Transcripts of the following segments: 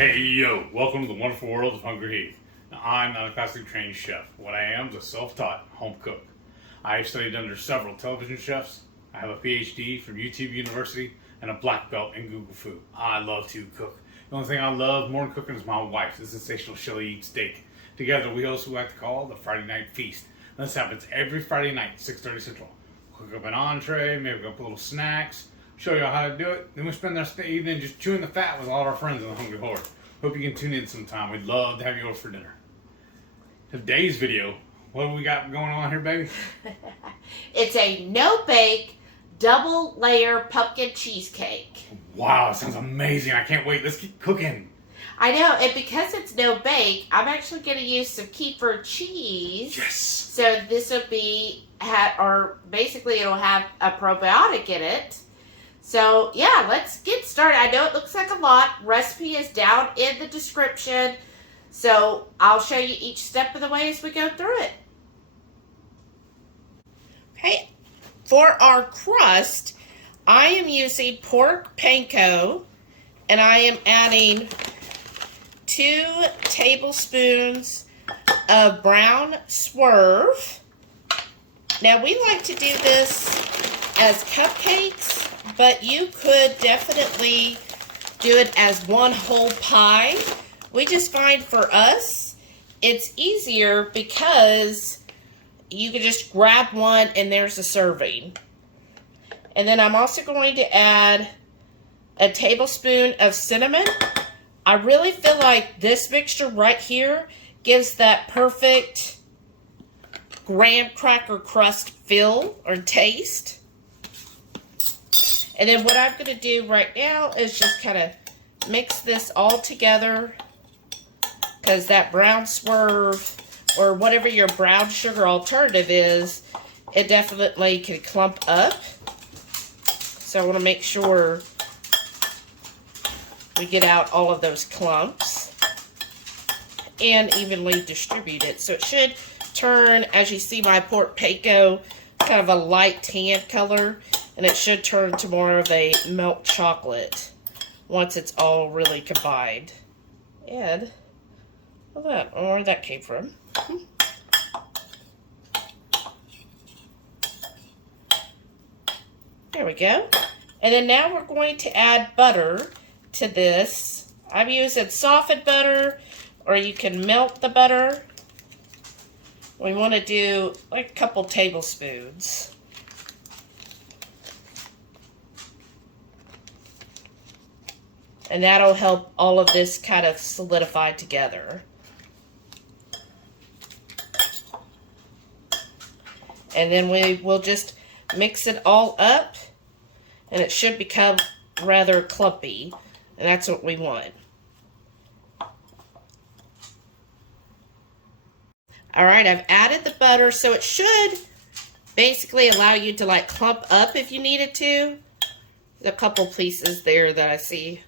Hey yo, welcome to the wonderful world of HungryHeath. Now, I'm not a classically trained chef. What I am is a self-taught home cook. I have studied under several television chefs. I have a PhD from YouTube University and a black belt in Google Food. I love to cook. The only thing I love more than cooking is my wife, the sensational chili eat steak. Together we host what we like to call the Friday Night Feast. And this happens every Friday night, 6:30 Central. Cook up an entree, maybe up a little snacks, show you how to do it. Then we spend our evening just chewing the fat with all our friends in the HungryHorde. Hope you can tune in sometime. We'd love to have you over for dinner. Today's video, what do we got going on here, baby? It's a no-bake, double-layer pumpkin cheesecake. Wow, that sounds amazing. I can't wait. Let's keep cooking. I know, and because it's no-bake, I'm actually going to use some kefir cheese. Yes. So this will be, or basically it'll have a probiotic in it. So, yeah, let's get started. I know it looks like a lot. Recipe is down in the description. So, I'll show you each step of the way as we go through it. Okay, for our crust, I am using Pork Panko, and I am adding 2 tablespoons of brown Swerve. Now, we like to do this as cupcakes, but you could definitely do it as one whole pie. We just find for us, it's easier because you can just grab one and there's a serving. And then I'm also going to add a tablespoon of cinnamon. I really feel like this mixture right here gives that perfect graham cracker crust feel or taste. And then what I'm going to do right now is just kind of mix this all together, because that brown Swerve or whatever your brown sugar alternative is, it definitely can clump up. So I want to make sure we get out all of those clumps and evenly distribute it. So it should turn, as you see my Pork Panko, kind of a light tan color. And it should turn to more of a milk chocolate once it's all really combined. And look at that, where that came from. There we go. And then now we're going to add butter to this. I'm using softened butter, or you can melt the butter. We want to do like a couple tablespoons. And that'll help all of this kind of solidify together. And then we will just mix it all up. And it should become rather clumpy. And that's what we want. Alright, I've added the butter. So it should basically allow you to like clump up if you needed to. There's a couple pieces there that I see.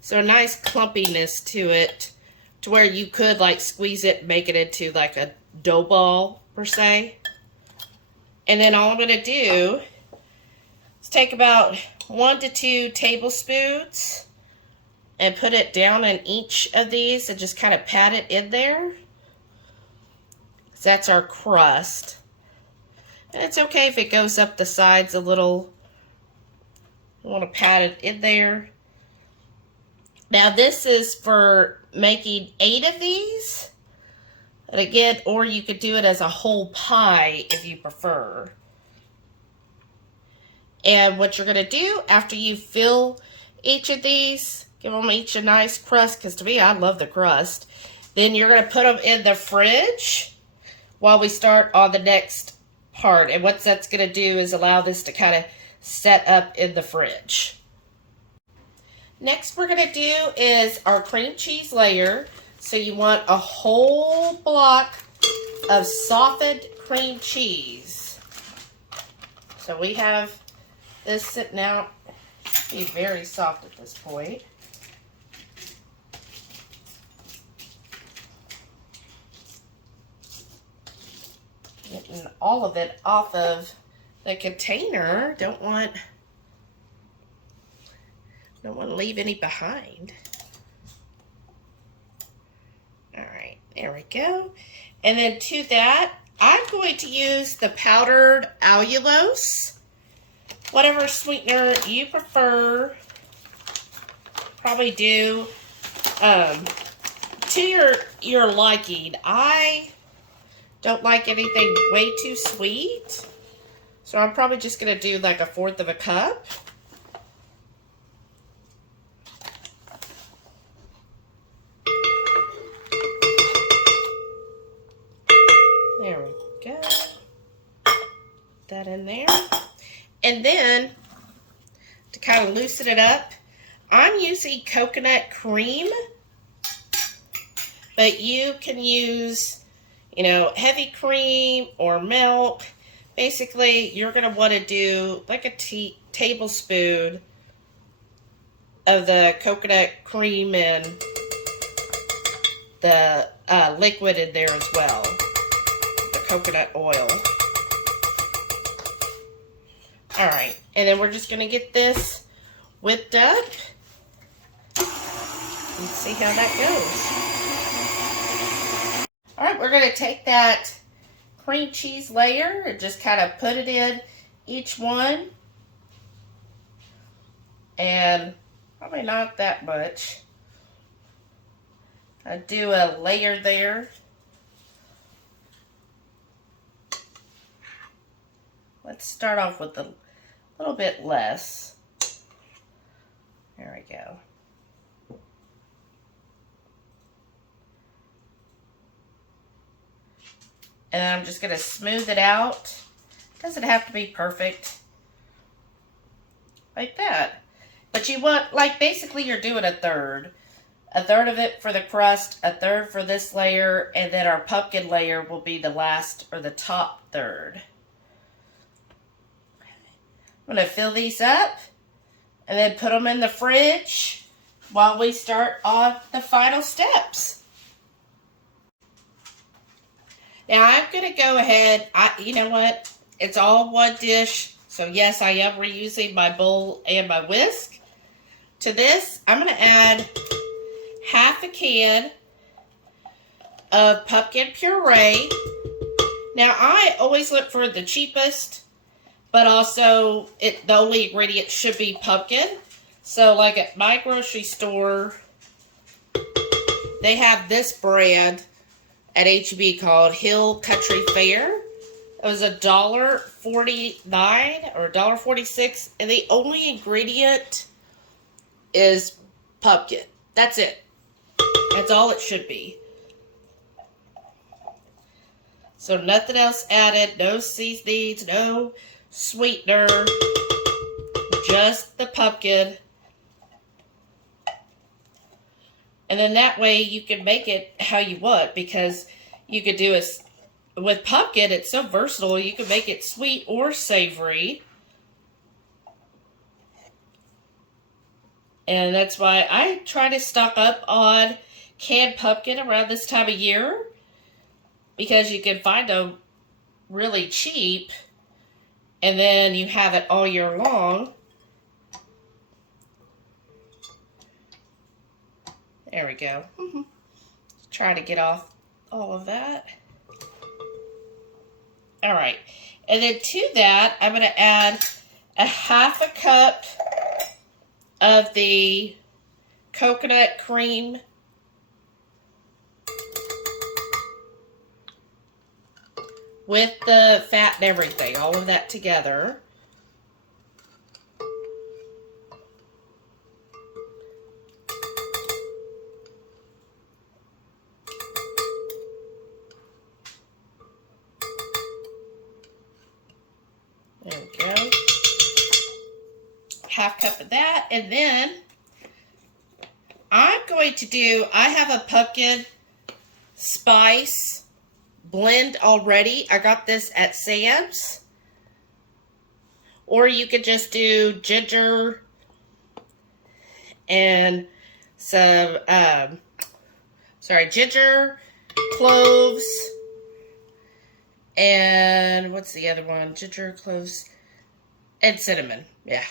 So a nice clumpiness to it, to where you could like squeeze it and make it into like a dough ball per se. And then all I'm going to do is take about 1 to 2 tablespoons and put it down in each of these and just kind of pat it in there. So that's our crust. And it's okay if it goes up the sides a little. You want to pat it in there. Now this is for making 8 of these. And again, or you could do it as a whole pie if you prefer. And what you're going to do after you fill each of these, give them each a nice crust, because to me, I love the crust. Then you're going to put them in the fridge while we start on the next part. And what that's going to do is allow this to kind of set up in the fridge. Next we're going to do is our cream cheese layer. So you want a whole block of softened cream cheese. So we have this sitting out. Be very soft at this point. Getting all of it off of the container. Don't want didn't leave any behind. All right, there we go. And then to that, I'm going to use the powdered allulose. Whatever sweetener you prefer, probably do to your liking. I don't like anything way too sweet, so I'm probably just going to do like 1/4 of a cup. There we go. Put that in there. And then, to kind of loosen it up, I'm using coconut cream. But you can use, you know, heavy cream or milk. Basically, you're going to want to do like a tablespoon of the coconut cream and the liquid in there as well. The coconut oil. Alright, and then we're just going to get this whipped up and see how that goes. Alright, we're going to take that cream cheese layer and just kind of put it in each one. And probably not that much. I do a layer there. Let's start off with a little bit less. There we go. And I'm just going to smooth it out. Doesn't have to be perfect. Like that. But you want, like, basically you're doing 1/3. 1/3 of it for the crust, 1/3 for this layer, and then our pumpkin layer will be the last or the top third. I'm going to fill these up and then put them in the fridge while we start on the final steps. Now I'm going to go ahead, you know what, it's all one dish, so yes, I am reusing my bowl and my whisk. To this, I'm going to add 1/2 can of pumpkin puree. Now I always look for the cheapest, but also the only ingredient should be pumpkin. So like at my grocery store, they have this brand at H-E-B called Hill Country Fair. It was $1.49 or $1.46, and the only ingredient is pumpkin. That's it. That's all it should be. So nothing else added, no seasonings, no sweetener, just the pumpkin. And then that way you can make it how you want, because you could do it with pumpkin. It's so versatile. You can make it sweet or savory. And that's why I try to stock up on canned pumpkin around this time of year, because you can find them really cheap, and then you have it all year long. There we go. Try to get off all of that. All right. And then to that, I'm going to add 1/2 cup of the coconut cream. With the fat and everything, all of that together. There we go. 1/2 cup of that. And then I'm going to do, I have a pumpkin spice blend already. I got this at Sam's. Or you could just do ginger and some, ginger, cloves, and what's the other one? Ginger, cloves, and cinnamon. Yeah.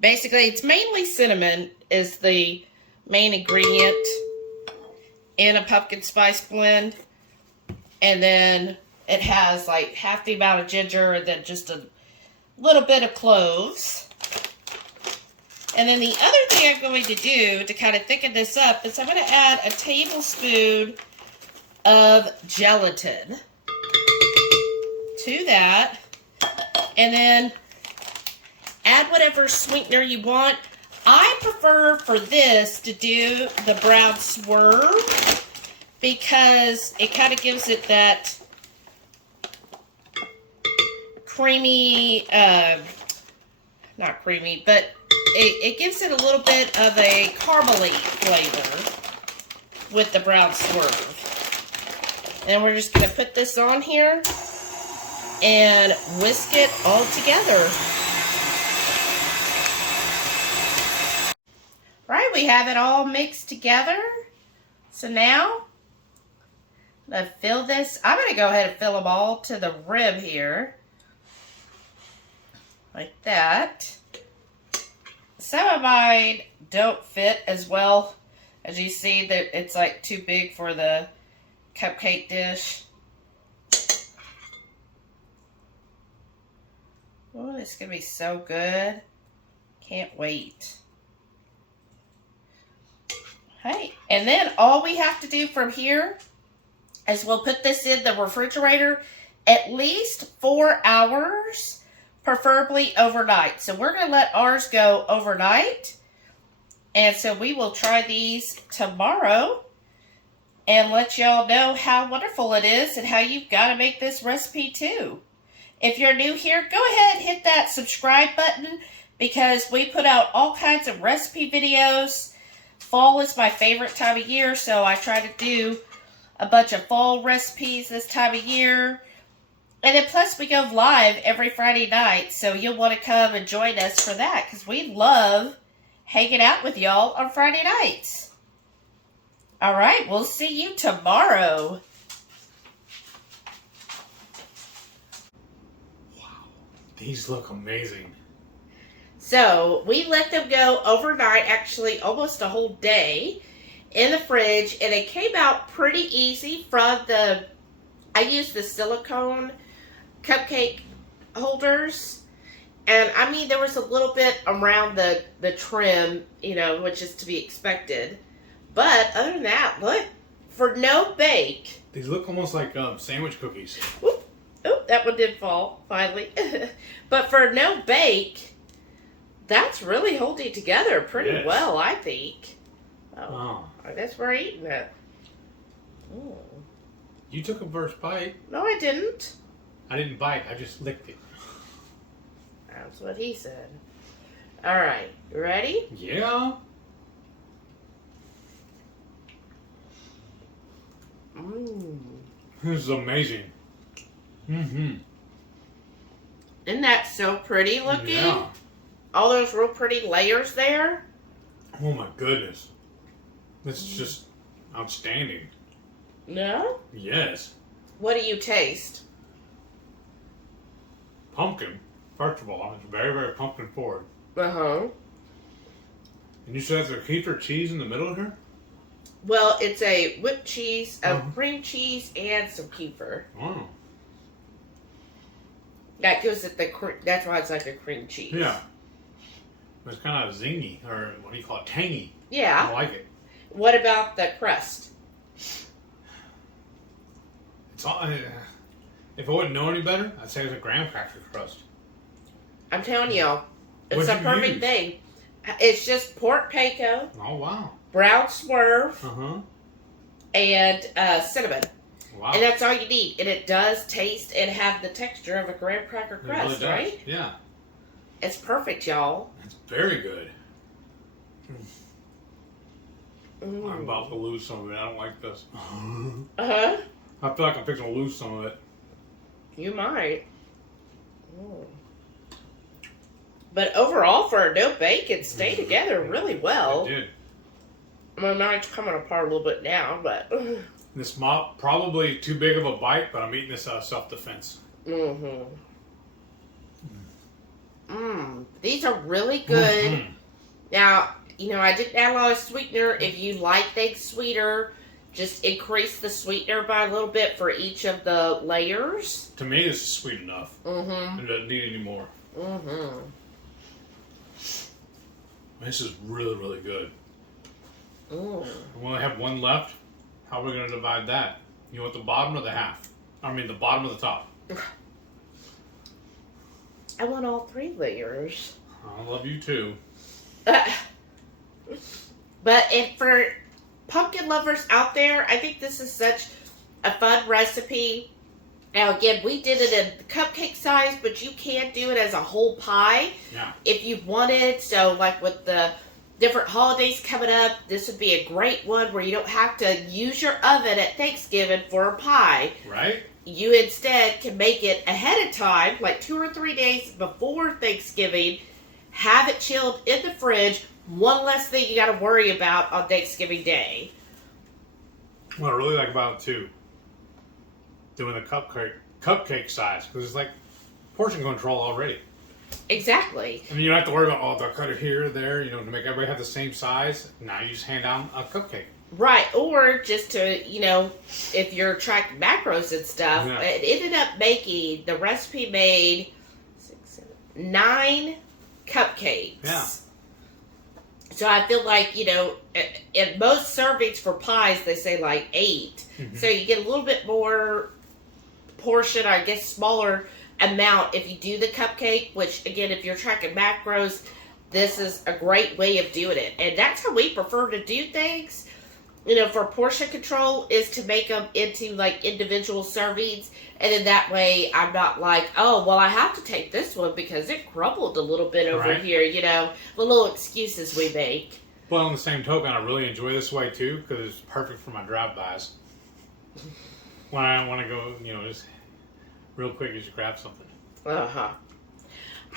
Basically, it's mainly cinnamon is the main ingredient in a pumpkin spice blend. And then it has like half the amount of ginger and then just a little bit of cloves. And then the other thing I'm going to do to kind of thicken this up is I'm going to add a tablespoon of gelatin to that. And then add whatever sweetener you want. I prefer for this to do the brown Swerve because it kind of gives it that creamy, not creamy, but it gives it a little bit of a caramely flavor with the brown Swerve. And we're just going to put this on here and whisk it all together. Right, we have it all mixed together. So now, I'm going to fill this. I'm going to go ahead and fill them all to the rim here. Like that. Some of mine don't fit as well. As you see, that it's like too big for the cupcake dish. Oh, this is going to be so good. Can't wait. Hey, and then all we have to do from here is we'll put this in the refrigerator at least 4 hours, preferably overnight. So we're going to let ours go overnight. And so we will try these tomorrow and let y'all know how wonderful it is and how you've got to make this recipe too. If you're new here, go ahead and hit that subscribe button because we put out all kinds of recipe videos. Fall is my favorite time of year, so I try to do a bunch of fall recipes this time of year. And then plus we go live every Friday night, so you'll want to come and join us for that because we love hanging out with y'all on Friday nights. All right, we'll see you tomorrow. Wow, these look amazing. So we let them go overnight, actually almost a whole day in the fridge, and they came out pretty easy from the, I used the silicone cupcake holders, and I mean there was a little bit around the trim, you know, which is to be expected, but other than that, look, for no bake. These look almost like sandwich cookies. Whoop, oh, that one did fall, finally. But for no bake, that's really holding together pretty well, I think. Oh, I guess we're eating it. Ooh. You took a first bite. No, I didn't. I didn't bite. I just licked it. That's what he said. All right, you ready? Yeah. Mmm. This is amazing. Mm-hmm. Isn't that so pretty looking? Yeah. All those real pretty layers there. Oh my goodness. This is just outstanding. No? Yes. What do you taste? Pumpkin. First of all, it's very, very pumpkin forward. Uh-huh. And you said there's a kefir cheese in the middle here? Well, it's a whipped cheese, a cream cheese, and some kefir. Oh. That gives it the, that's why it's like a cream cheese. Yeah. It's kind of zingy, or what do you call it? Tangy. Yeah. I like it. What about the crust? It's all, if I wouldn't know any better, I'd say it's a graham cracker crust. I'm telling y'all, it's What'd a you perfect use? thing. It's just pork panko, Oh, wow. brown Swerve, Uh-huh. and cinnamon. Wow. And that's all you need. And it does taste and have the texture of a graham cracker It really crust, does. right? Yeah. It's perfect, y'all. It's very good. Mm. I'm about to lose some of it. I don't like this. Uh-huh. I feel like I'm fixing to lose some of it. You might. Mm. But overall, for a no bake, it stayed together really well. It did. My mind's coming apart a little bit now, but... This probably too big of a bite, but I'm eating this out of self-defense. Mm-hmm. Mmm. These are really good. Mm-hmm. Now, you know, I didn't add a lot of sweetener. If you like things sweeter, just increase the sweetener by a little bit for each of the layers. To me, this is sweet enough. Mm-hmm. It doesn't need any more. Mm-hmm. This is really, really good. Mm. We only have one left. How are we going to divide that? You want the bottom or the half? I mean, the bottom or the top? I want all 3 layers. I love you too. But if for pumpkin lovers out there, I think this is such a fun recipe. Now, again, we did it in cupcake size, but you can do it as a whole pie if you wanted. So, like with the different holidays coming up, this would be a great one where you don't have to use your oven at Thanksgiving for a pie. Right. You instead can make it ahead of time, like 2 or 3 days before Thanksgiving, have it chilled in the fridge. One less thing you got to worry about on Thanksgiving Day. What I really like about it too, doing the cupcake size, because it's like portion control already. Exactly. I mean, you don't have to worry about, oh, they'll cut it here or there, you know, to make everybody have the same size. Now you just hand out a cupcake. Right, or just to, you know, if you're tracking macros and stuff, it ended up making, the recipe made 9 cupcakes. Yeah. So I feel like, you know, in most servings for pies, they say like 8. Mm-hmm. So you get a little bit more portion, I guess smaller amount if you do the cupcake, which again, if you're tracking macros, this is a great way of doing it. And that's how we prefer to do things. You know, for portion control is to make them into like individual servings. And then that way I'm not like, oh, well, I have to take this one because it crumbled a little bit over here, you know, the little excuses we make. Well, on the same token, I really enjoy this way too because it's perfect for my drive-bys. When I want to go, you know, just real quick, just grab something. Uh-huh.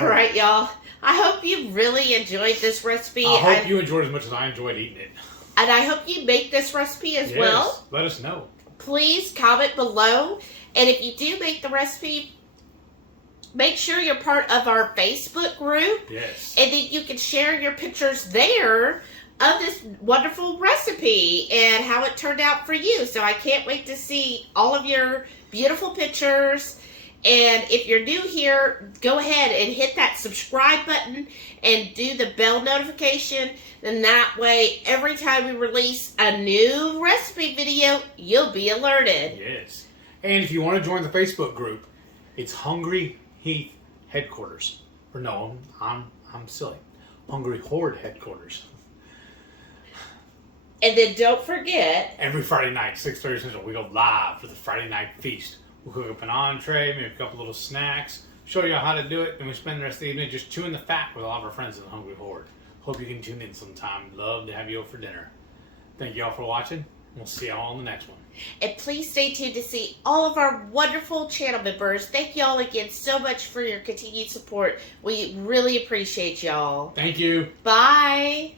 All right, y'all. I hope you really enjoyed this recipe. I hope you enjoyed as much as I enjoyed eating it. And I hope you make this recipe as well. Let us know. Please comment below. And if you do make the recipe, make sure you're part of our Facebook group. Yes. And then you can share your pictures there of this wonderful recipe and how it turned out for you. So I can't wait to see all of your beautiful pictures. And if you're new here, go ahead and hit that subscribe button and do the bell notification. Then that way, every time we release a new recipe video, you'll be alerted. Yes. And if you want to join the Facebook group, it's HungryHeath headquarters. Or no, I'm silly. HungryHorde headquarters. And then don't forget, every Friday night, 6:30 Central, we go live for the Friday night feast. We'll cook up an entree, maybe a couple little snacks, show you how to do it, and we spend the rest of the evening just chewing the fat with all of our friends in the Hungry Horde. Hope you can tune in sometime. Love to have you over for dinner. Thank you all for watching. We'll see y'all on the next one. And please stay tuned to see all of our wonderful channel members. Thank y'all again so much for your continued support. We really appreciate y'all. Thank you. Bye.